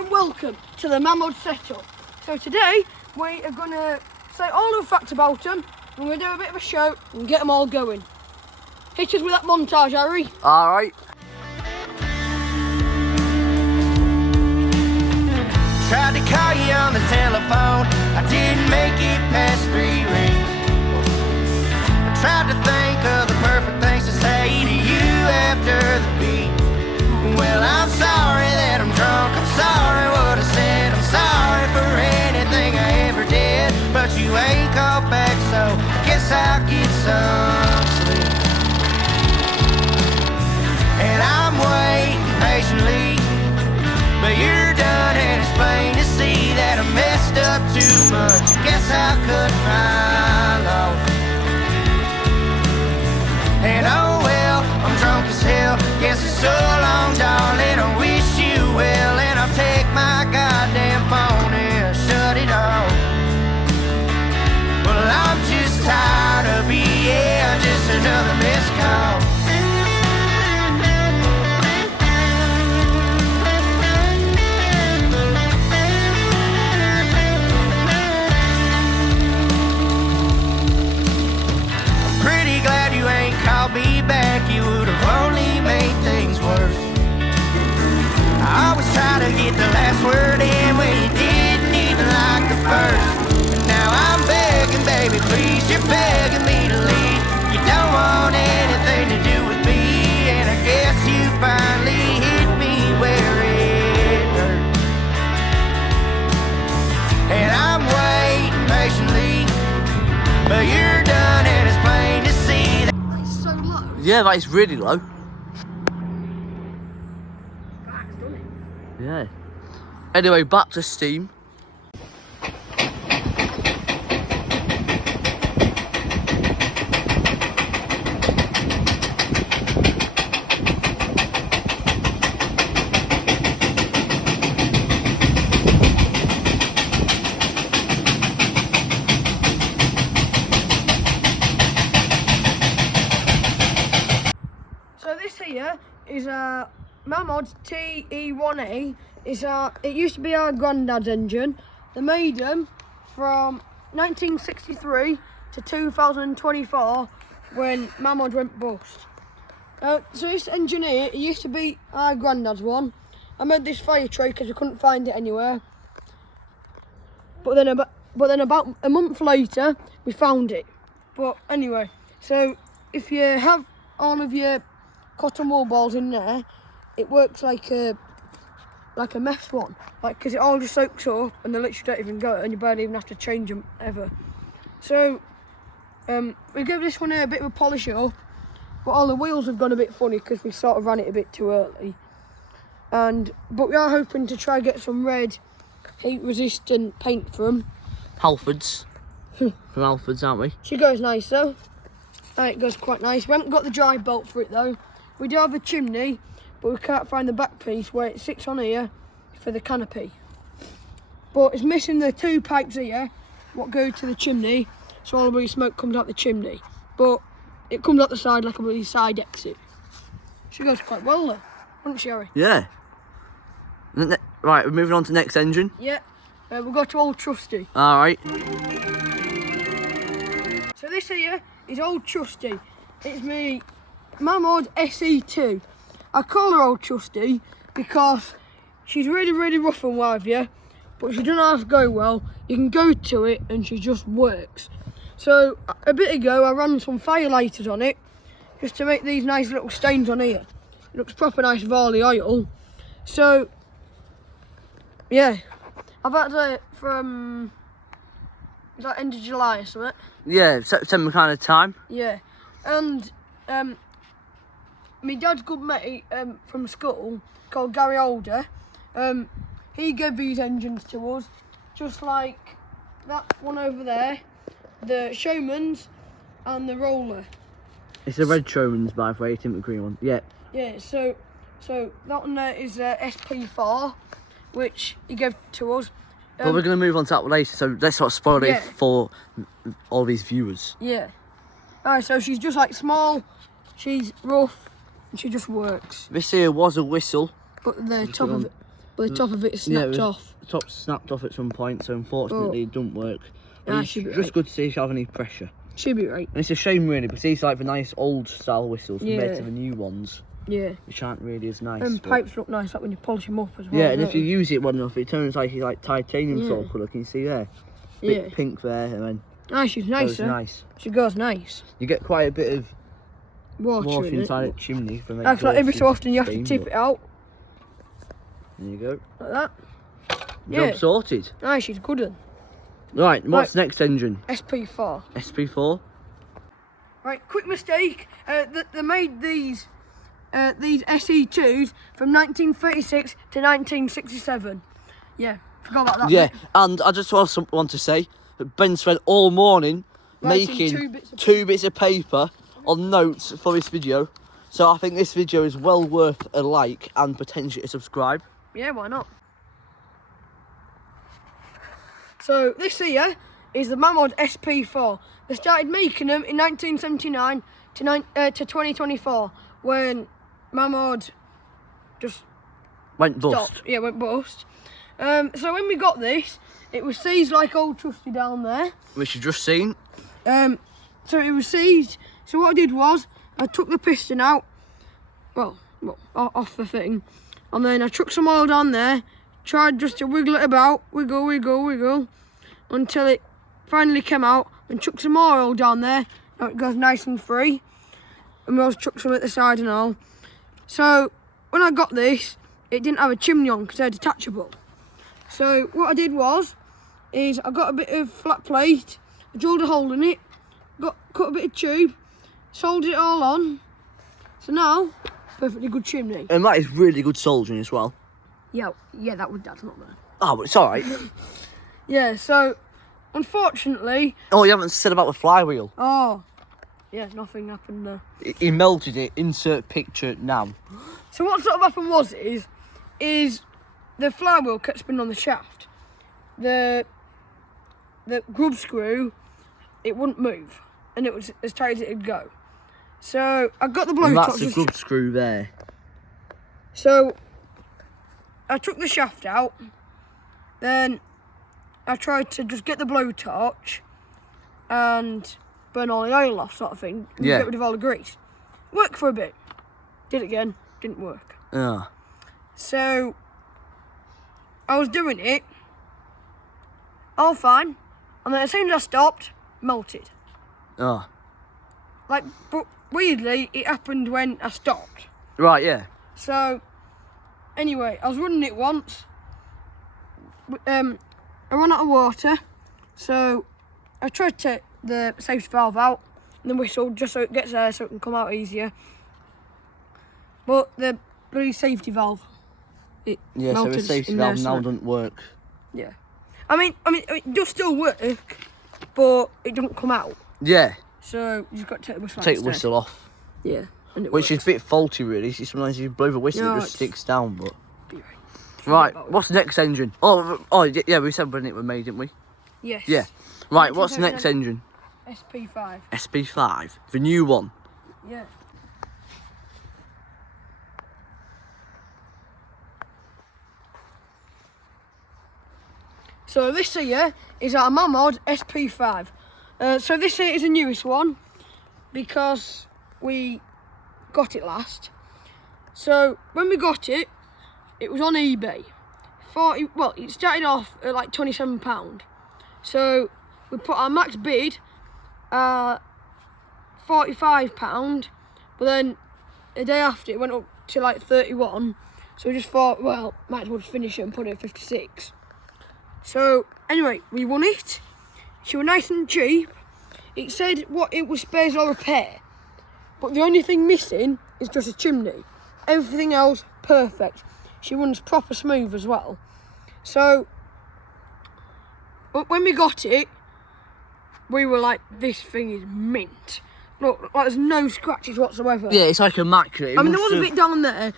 and welcome to the Mamod setup. So today we are going to say all the facts about them, and we're going to do a bit of a show and get them all going. Hit us with that montage, Harry. Alright. Tried to call you on the telephone, I didn't make it past 3 rings. I tried to think of the perfect things to say to you after the beat. Well, I'm sorry that I'm drunk, I'm sorry what I said, I'm sorry for anything I ever did. But you ain't called back, so I guess I'll get some sleep. And I'm waiting patiently, but you're done and it's plain to see that I messed up too much. I guess I cut my loss. And oh well, I'm drunk as hell. Guess it's so long, darling, I wish you well. And I'll take my goddamn phone and shut it off. Well, I'm just tired of being just another missed call. Call me back, you would have only made things worse. I always try to get the last word in when you didn't even like the first. And now I'm begging, baby, please, you're begging me to leave. You don't want anything to do with me, and I guess you finally hit me where it hurt. And I'm waiting patiently, but you're done and it's plain to see that. Yeah, that is really low. That's done it. Yeah. Anyway, back to steam. Here is a Mamods TE1A. It used to be our granddad's engine. They made them from 1963 to 2024 when Mamod went bust. So this engine here, it used to be our granddad's one. I made this fire tray because we couldn't find it anywhere. But then about a month later, we found it. But anyway, so if you have all of your cotton wool balls in there, it works like a mess one, because it all just soaks up and they literally don't even go, and you barely even have to change them ever. So we give this one a bit of a polish up, but all the wheels have gone a bit funny because we sort of ran it a bit too early. But we are hoping to try get some red heat resistant paint from Halfords. From Halfords, aren't we? She goes nice though. It goes quite nice. We haven't got the dry bolt for it though. We do have a chimney, but we can't find the back piece where it sits on here for the canopy. But it's missing the 2 pipes here, what go to the chimney, so all the bloody smoke comes out the chimney. But it comes out the side like a bloody side exit. She goes quite well though, wouldn't she, Harry? Yeah. Right, we're moving on to the next engine. Yeah, we'll go to Old Trusty. Alright. So this here is Old Trusty. It's me Mamod SE2. I call her Old Trusty because she's really, really rough and what have you, but she doesn't have to go well. You can go to it and she just works. So a bit ago I ran some firelighters on it just to make these nice little stains on here. It looks proper nice with all the oil. So yeah, I've had it from, is that end of July or something? Yeah, September kind of time. Yeah, and my dad's good mate from school called Gary Older, he gave these engines to us, just like that one over there, the Showman's and the Roller. It's the red Showman's, by the way, it's in the green one. Yeah. Yeah, so that one there is SP4, which he gave to us. But we're going to move on to that later, so let's not spoil it for all these viewers. Yeah. Alright, so she's just like small, she's rough, and she just works. This here was a whistle. But the top of it, but the top of it snapped off. The top snapped off at some point, so unfortunately it don't work. Nah, it's just good to see if you have any pressure. Should be right. And it's a shame really, because these are like the nice old style whistles compared Yeah. to the new ones. Yeah. Which aren't really as nice. And pipes look nice, like when you polish them up as well. Yeah, and if you use it well enough, it turns like it's like titanium sort of colour. Can you see there? Bit Yeah. pink there, and then Ah, she's nice. nice. She goes nice. You get quite a bit of Water in inside it. the chimney from the Like every so often you have to steam, tip but it out There you go. like that. Yeah. Job sorted. Ah, she's good one. Right, what's next engine? SP4. SP4. Right, quick mistake. They made these SE2s from 1936 to 1967. Yeah, forgot about that. Yeah, bit. and I just want to say that Ben spent all morning Writing making two bits of paper on notes for this video. So I think this video is well worth a like and potentially a subscribe. Yeah, why not? So this here is the Mamod SP4. They started making them in 1979 to 2024 when Mamod just Went bust. stopped. Yeah, went bust. So when we got this, it was seized like old Trusty down there. Which you've just seen. So it was seized. So what I did was I took the piston out, well off the thing, and then I chucked some oil down there, tried just to wiggle it about, wiggle, until it finally came out, and chucked some more oil down there. Now it goes nice and free. And we also chucked some at the side and all. So when I got this, it didn't have a chimney on because they're detachable. So what I did was, I got a bit of flat plate, I drilled a hole in it, cut a bit of tube, soldered it all on. So now, perfectly good chimney. And that is really good soldering as well. Yeah, that's not bad. Oh, but it's alright. Yeah, so unfortunately. Oh, you haven't said about the flywheel. Oh, yeah, nothing happened there. He melted it. Insert picture now. So what sort of happened was is the flywheel kept spinning on the shaft. The grub screw, it wouldn't move, and it was as tight as it'd go. So I got the And blowtorch. that's the grub screw there. So I took the shaft out, then I tried to just get the blowtorch and burn all the oil off, sort of thing. And Yeah. get rid of all the grease. Worked for a bit. Did it again, didn't work. Yeah. So I was doing it, all fine, and then as soon as I stopped, melted. Oh. Like, but weirdly, it happened when I stopped. Right, yeah. So, anyway, I was running it once. I ran out of water, so I tried to take the safety valve out and then whistled just so it gets air so it can come out easier. But the bloody safety valve, it Yeah, so the melted safety in there, valve now so- doesn't work. Yeah. I mean, it does still work, but it doesn't come out. Yeah. So you just got to take the whistle out Take the instead. whistle off. Yeah. And it Which works. is a bit faulty, really. See, sometimes you blow the whistle, No, it just it's- sticks down. But Be right. right, about it. what's the next engine? Oh, yeah. We said when it was made, didn't we? Yes. Yeah. Right, what's the next 1979 engine? SP5. SP5, the new one. Yeah. So this here is our Mamod SP5. So this here is the newest one because we got it last. So when we got it, it was on eBay. It started off at like £27. So we put our max bid at £45, but then the day after it went up to like 31. So we just thought, well, might as well just finish it and put it at 56. So anyway, we won it. She was nice and cheap. It said what it was spares or repair, but the only thing missing is just a chimney. Everything else perfect. She runs proper smooth as well. So when we got it, we were like, this thing is mint. Look, like there's no scratches whatsoever. Yeah, it's like immaculate. I mean, there was a bit down there.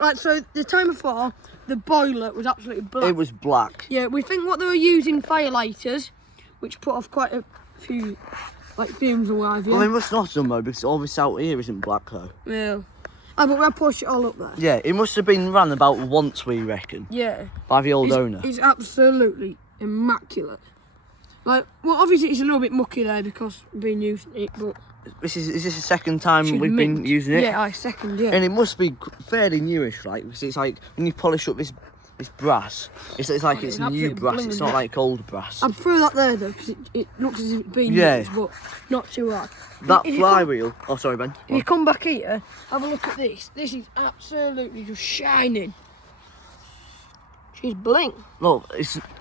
Like, so the time before, the boiler was absolutely black. It was black. Yeah, we think what they were using fire lighters, which put off quite a few, like, fumes or what have you. Well, they must not have done though, because all this out here isn't black though. Yeah. Oh, but we'll push it all up there. Yeah, it must have been ran about once, we reckon, Yeah. by the old owner. It's absolutely immaculate. Like, well, obviously it's a little bit mucky there because we've been using it, but... Is this the second time she's we've mint. been using it? Yeah, second, yeah. And it must be fairly newish, like, because it's like, when you polish up this brass, it's like it's new brass, it's not like old brass. I'd throw that there though, because it looks as if it's been used, but not too hard. That flywheel, oh sorry Ben. If you come back here, have a look at this. This is absolutely just shining. She's bling. Look,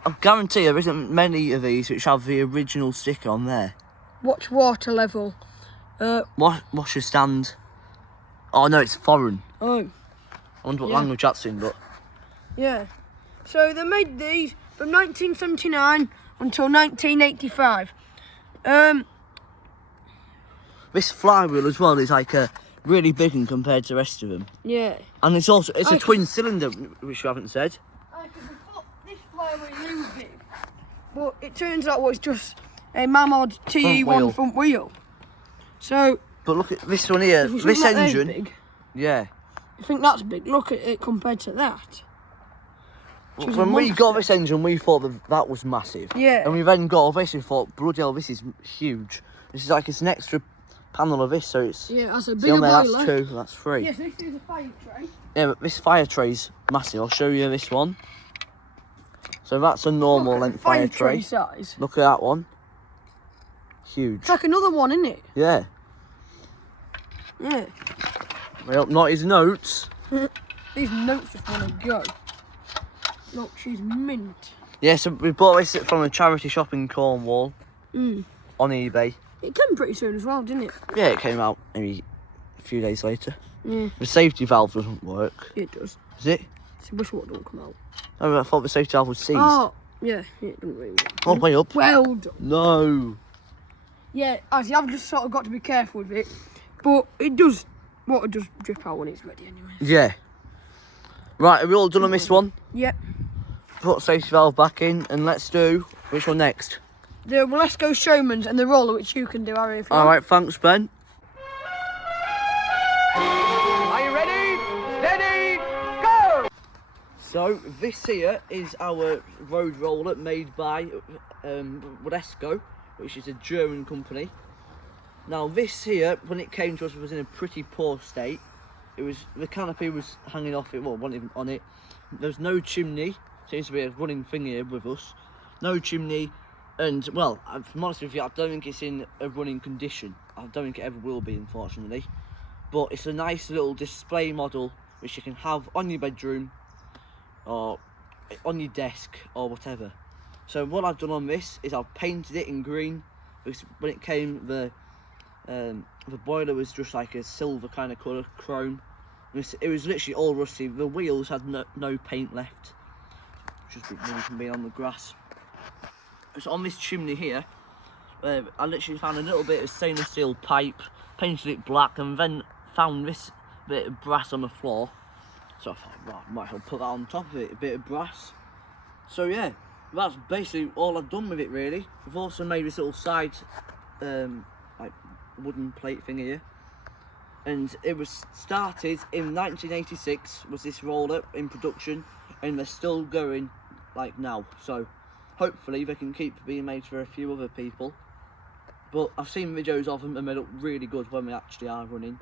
I guarantee there isn't many of these which have the original sticker on there. Watch water level. Washer stand. Oh no, it's foreign. Oh. I wonder what language that's in, but... Yeah. So they made these from 1979 until 1985. This flywheel as well is like really big and compared to the rest of them. Yeah. And it's a twin cylinder, which you haven't said. This flywheel is big, but it turns out it's just a mamods TE1 front wheel. So... But look at this one here, this engine. Big, yeah. I think that's big. Look at it compared to that. When we got this engine, we thought that was massive. Yeah. And we then got this and thought, bloody hell, this is huge. This is like, it's an extra panel of this, so it's... Yeah, that's a bigger boiler. That's 2, that's 3. Yes, this is a fire tray. Yeah, but this fire tray's massive. I'll show you this one. So that's a normal length fire tray. Size. Look at that one. Huge. It's like another one, isn't it? Yeah. Yeah. Well, not his notes. These notes just want to go. Look, she's mint. Yeah, so we bought this from a charity shop in Cornwall on eBay. It came pretty soon as well, didn't it? Yeah, it came out maybe a few days later. Yeah. The safety valve doesn't work. It does. Is it? It's a whistle don't come out. Oh, I thought the safety valve was seized. Oh, yeah, it doesn't really work. Oh, way up. Well done. No. Yeah, actually, I've just sort of got to be careful with it. But it does, water does drip out when it's ready anyway. Yeah. Right, are we all done on this one? Yep. Put safety valve back in and let's do, which one next? The Let's Go Showmans and the roller, which you can do, Harry, if you want. Alright, thanks Ben. Are you ready? Steady, go! So this here is our road roller made by Rodesco, which is a German company. Now this here, when it came to us, was in a pretty poor state. The canopy was hanging off it, well, wasn't even on it. There's no chimney. Seems to be a running thing here with us. No chimney, and well, if I'm honest with you, I don't think it's in a running condition. I don't think it ever will be, unfortunately. But it's a nice little display model which you can have on your bedroom or on your desk or whatever. So what I've done on this is I've painted it in green, because when it came, the boiler was just like a silver kind of colour, chrome. It was literally all rusty. The wheels had no paint left, just from being on the grass. So on this chimney here, I literally found a little bit of stainless steel pipe, painted it black, and then found this bit of brass on the floor. So I thought, right, might as well put that on top of it, a bit of brass. So yeah, that's basically all I've done with it really. I've also made this little side like wooden plate thing here, and it was started in 1986, was this roller in production, and they're still going like now, so hopefully they can keep being made for a few other people. But I've seen videos of them and they look really good when we actually are running.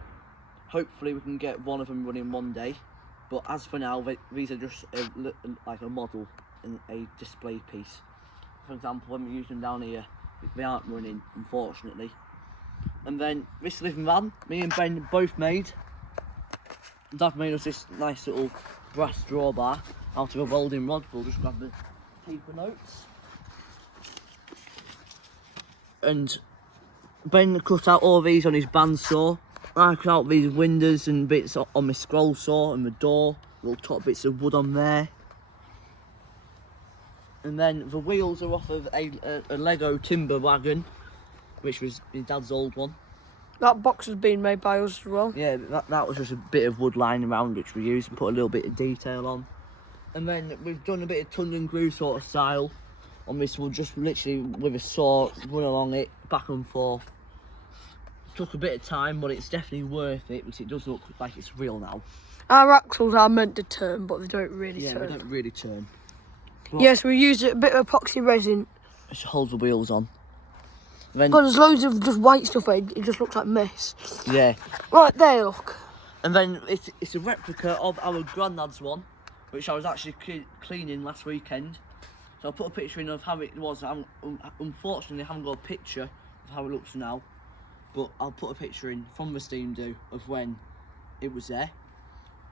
Hopefully we can get one of them running one day, but as for now, these are just like a model and a display piece. For example, when we use them down here, they aren't running, unfortunately. And then this living van, me and Ben both made. Dad made us this nice little brass drawbar out of a welding rod. We'll just grab the paper notes. And Ben cut out all these on his bandsaw. I cut out these windows and bits on my scroll saw and the door, little top bits of wood on there. And then the wheels are off of a Lego timber wagon, which was my dad's old one. That box has been made by us as well. Yeah, that was just a bit of wood lying around which we used and put a little bit of detail on. And then we've done a bit of tongue and groove sort of style on this. We'll just literally with a saw run along it back and forth. took a bit of time, but it's definitely worth it because it does look like it's real now. Our axles are meant to turn, but they don't really Yeah, turn. they don't really turn. Yes, we used a bit of epoxy resin. It just holds the wheels on. Then, God, there's loads of just white stuff. It just looks like mess. yeah. Right there, look. And then it's a replica of our granddad's one, which I was actually cleaning last weekend. So I'll put a picture in of how it was. Unfortunately, I haven't got a picture of how it looks now, but I'll put a picture in from the Steam do of when it was there.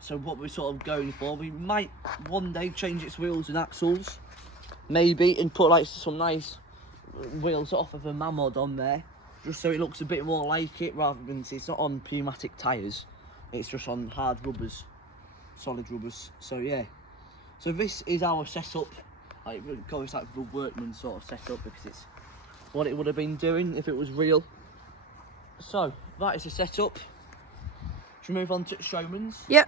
So what we're sort of going for, we might one day change its wheels and axles, maybe, and put like some nice wheels off of a mamod on there, just so it looks a bit more like it, rather than, it's not on pneumatic tyres, it's just on hard rubbers, solid rubbers. So yeah, so this is our setup. Like, it's like the workman sort of setup, because it's what it would have been doing if it was real. So that is the setup. Should we move on to Showman's? Yep.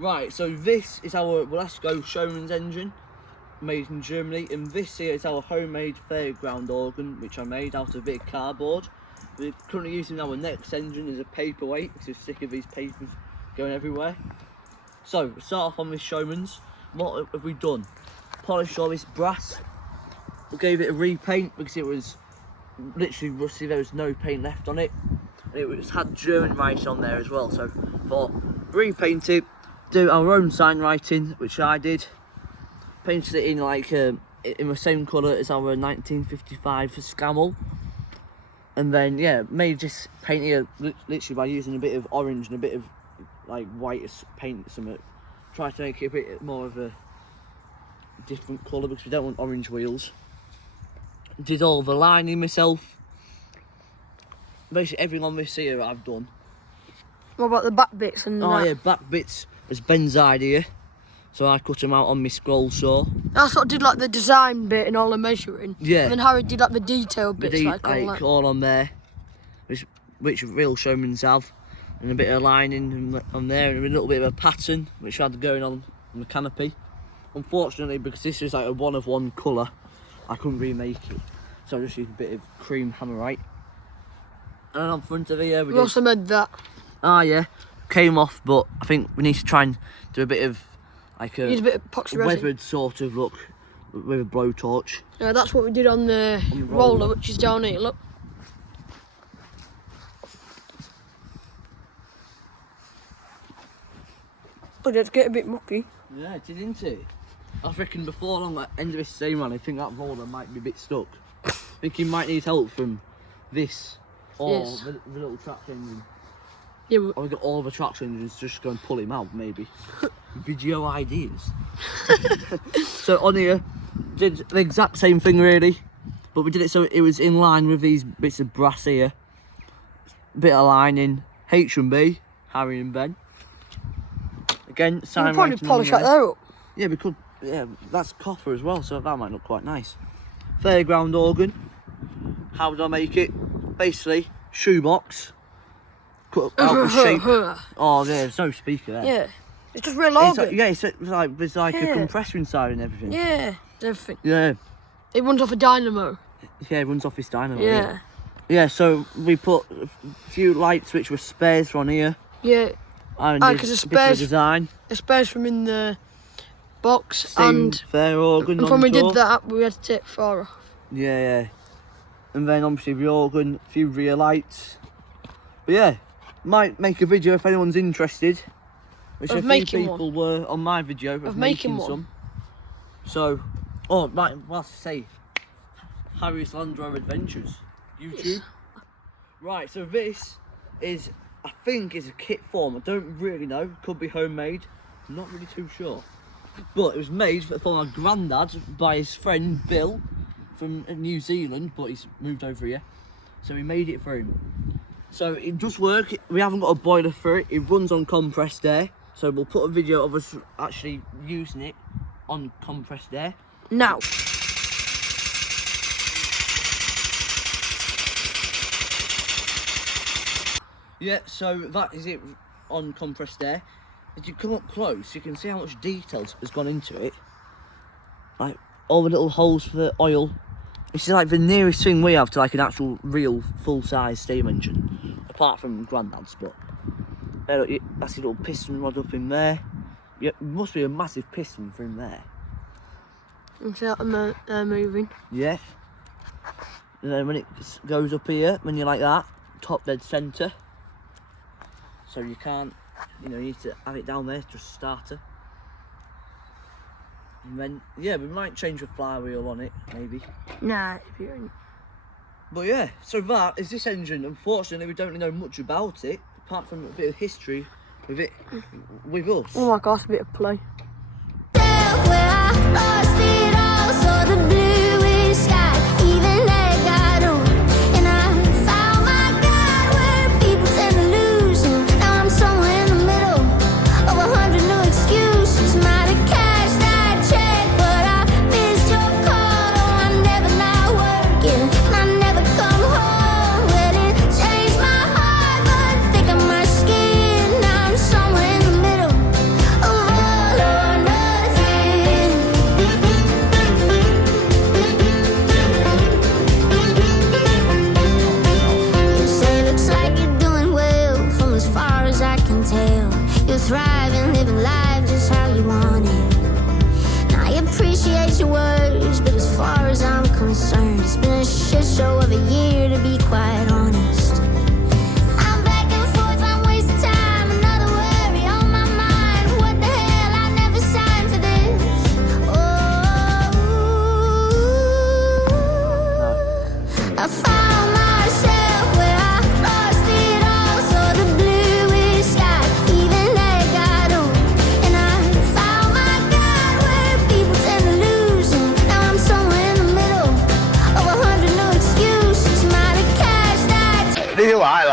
Right, so this is our Velasco Showman's engine, made in Germany, and this here is our homemade fairground organ, which I made out of a bit of cardboard. We're currently using our next engine as a paperweight, because we're sick of these papers going everywhere. So, we start off on this Showman's. What have we done? Polished all this brass. We gave it a repaint because it was literally rusty, there was no paint left on it. And it had German writing on there as well, so thought, repaint it, do our own sign writing, which I did. Painted it in like in the same colour as our 1955 Scammell, and then yeah, made this paint here literally by using a bit of orange and a bit of like white paint, something. Try to make it a bit more of a different colour because we don't want orange wheels. Did all the lining myself. Basically everything on this here I've done. What about the back bits and Oh yeah, back bits was Ben's idea. So I cut them out on my scroll saw. I sort of did like the design bit and all the measuring. Yeah. And then Harry did like the detail bits, all on there, which real Showmans have, and a bit of lining on there, and a little bit of a pattern which I had going on the canopy. Unfortunately, because this is like a one of one colour, I couldn't remake it, so I just used a bit of cream hammerite. And then on front of here we also made that. Ah yeah, came off, but I think we need to try and do a bit of like a bit of epoxy resin. Weathered sort of look with a blowtorch. Yeah, that's what we did on the roller, which is down here, look. But it's getting a bit mucky. Yeah, it did, didn't it? I reckon before long, at the end of this same run, I think that roller might be a bit stuck. I think he might need help from this or the little traction engine. Yeah, or we got all the traction engines, just go and pull him out, maybe. Video ideas. So on here, did the exact same thing really, but we did it so it was in line with these bits of brass here. Bit of lining, H&B, Harry and Ben. Again, sign we could probably polish that there up. Yeah, we could. Yeah, that's copper as well, so that might look quite nice. Fairground organ. How did I make it? Basically, shoebox. Cut out the shape. Oh, yeah, there's no speaker there. Yeah, it's just real organ. It's like, there's like a compressor inside and everything. Yeah, everything. Yeah. It runs off a dynamo. Yeah, it runs off his dynamo. Yeah. Yeah, so we put a few lights which were spares from here. Yeah. And because a bit of design. The spares from in the box Steam fair organ. And when we did that, we had to take 4 off. Yeah, yeah. And then obviously the organ, a few rear lights. But yeah, might make a video if anyone's interested. Which a few people were on my video of making some. So, right, well, to say, Harry's Land Rover Adventures, YouTube. Yes. Right, so this is, I think is a kit form. I don't really know. Could be homemade. I'm not really too sure. But it was made for my granddad by his friend Bill from New Zealand, but he's moved over here. So we made it for him. So it does work. We haven't got a boiler for it. It runs on compressed air. So we'll put a video of us actually using it on compressed air. Now. Yeah, so that is it on compressed air. As you come up close, you can see how much detail has gone into it. Like all the little holes for the oil. This is like the nearest thing we have to like an actual real full-size steam engine, apart from Grandad's. But there, look, that's a little piston rod up in there. Yeah, it must be a massive piston from there. And see that moving. Yeah. And then when it goes up here, when you're like that, top dead centre. So you can't, you need to have it down there, just starter. And then, yeah, we might change the flywheel on it, maybe. Nah, if you ain't. But yeah, so that is this engine. Unfortunately, we don't really know much about it, apart from a bit of history with it, with us. Oh my gosh, a bit of play. Thriving, living life just how you want it. And I appreciate your words, but as far as I'm concerned, it's been a shit show of a year, to be quite honest. I'm back and forth, I'm wasting time, another worry on my mind. What the hell, I never signed for this. Oh, I found myself where I lost it all, so the bluest sky, even that got on. And I found my God where people tend to lose, and now I'm somewhere in the middle of 100 new excuses. Might have cashed that. Do I